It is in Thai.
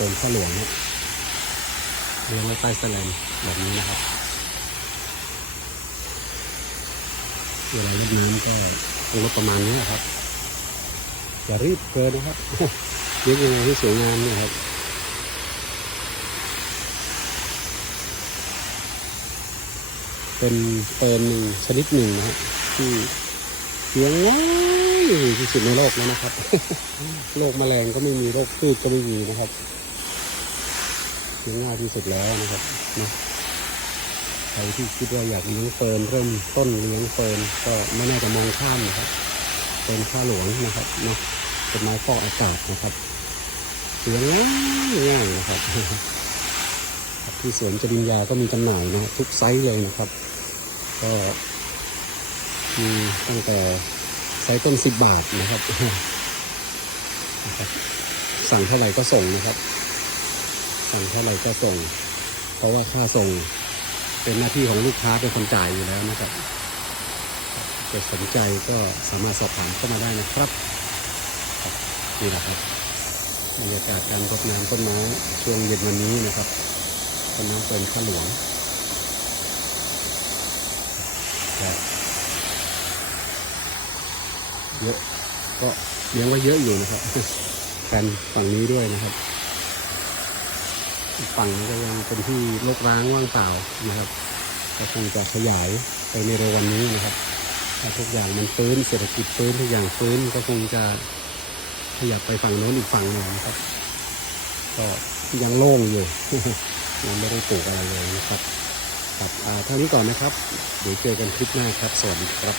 เป็นข้าหลวงเนี่ยเลี้ยงไว้ใต้สแลนแบบนี้นะครับเวลาเล่นน้ำก็ต้องลดประมาณนี้ครับอย่ารีบเกินนะครับเลี้ยงยังไงให้สวยงามนี่ครับเป็นเป็นหนึ่งชนิดหนึ่งนะฮะที่เลี้ยงง่ายที่สุดในโลกแล้วนะครับ โรคแมลงก็ไม่มีโรคพืชก็ไม่มีนะครับียงง่ายที่สุดแล้วนะครับนะใครที่คิดว่าอยากเลี้ยงเฟิร์นเริ่มต้นเลี้ยงเฟิร์นก็ไม่น่าจะมองข้ามนะครับเป็นข้าหลวงนะครับนะเป็นไม้ฟอกอากาศนะครับเลี้ยงง่ายง่นะครับที่สวนจริญญาก็มีจำหน่ายนะทุกไซส์เลยนะครับ ก็มีตั้งแต่ไซส์ต้นสิบบาทนะครับ สั่งเท่าไหร่ก็ส่งนะครับ สั่งเท่าไหร่ก็ส่ง เพราะว่าค่าส่งเป็นหน้าที่ของลูกค้าเป็นคนจ่ายอยู่แล้วนะครับเกิดสนใจก็สามารถสอบถามเข้ามาได้นะครับนี่แหละครับบรรยากาศการรดน้ำต้นไม้ช่วงเย็นวันนี้นะครับต้นน้ำเป็นข้าหลวงเยอะก็เลี้ยงไว้เยอะอยู่นะครับกันฝั่งนี้ด้วยนะครับ ฝั่งก็ยังเป็นที่รกร้างว่างเปล่านะครับก็คงจะขยายไปในเร็ววันนี้นะครับถ้าทุกอย่างมันฟื้นเศรษฐกิจฟื้นทุกอย่างฟื้นก็คงจะขยับไปฝั่งโน้นอีกฝั่งหนึ่งนะครับ ก็ยังโล่งอยู่ยังไม่ได้ปลูกอะไรเลยนะครับครับเท่านี้ก่อนนะครับ เดี๋ยวเจอกันคลิปหน้าครับ สวัสดีครับ